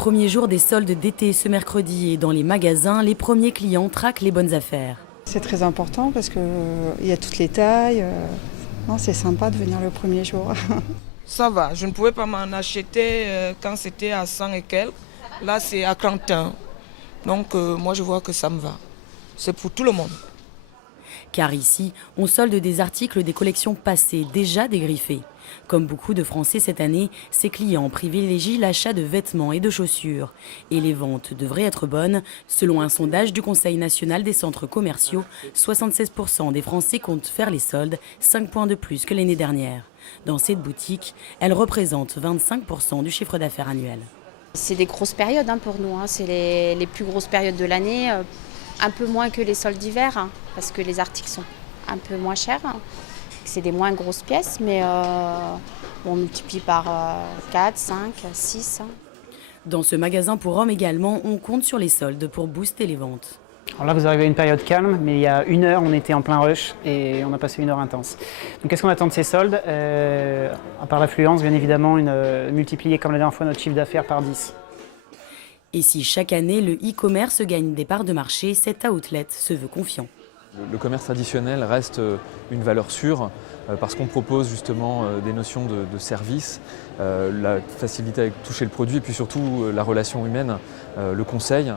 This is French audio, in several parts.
Premier jour des soldes d'été ce mercredi et dans les magasins, les premiers clients traquent les bonnes affaires. C'est très important parce qu'il y a toutes les tailles. Non, c'est sympa de venir le premier jour. Ça va, je ne pouvais pas m'en acheter quand c'était à 100 et quelques. Là, c'est à 31. Donc moi, je vois que ça me va. C'est pour tout le monde. Car ici, on solde des articles des collections passées, déjà dégriffés. Comme beaucoup de Français cette année, ces clients privilégient l'achat de vêtements et de chaussures. Et les ventes devraient être bonnes. Selon un sondage du Conseil national des centres commerciaux, 76% des Français comptent faire les soldes, 5 points de plus que l'année dernière. Dans cette boutique, elle représente 25% du chiffre d'affaires annuel. C'est des grosses périodes pour nous, c'est les plus grosses périodes de l'année. Un peu moins que les soldes d'hiver, parce que les articles sont un peu moins chers. C'est des moins grosses pièces, mais on multiplie par 4, 5, 6. Dans ce magasin pour hommes également, on compte sur les soldes pour booster les ventes. Alors là, vous arrivez à une période calme, mais il y a 1 heure, on était en plein rush et on a passé 1 heure intense. Donc qu'est-ce qu'on attend de ces soldes? À part l'affluence, bien évidemment, multiplier comme la dernière fois notre chiffre d'affaires par 10. Et si chaque année le e-commerce gagne des parts de marché, cet outlet se veut confiant. Le commerce traditionnel reste une valeur sûre parce qu'on propose justement des notions de service, la facilité à toucher le produit et puis surtout la relation humaine, le conseil.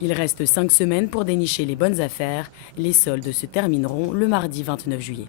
Il reste 5 semaines pour dénicher les bonnes affaires. Les soldes se termineront le mardi 29 juillet.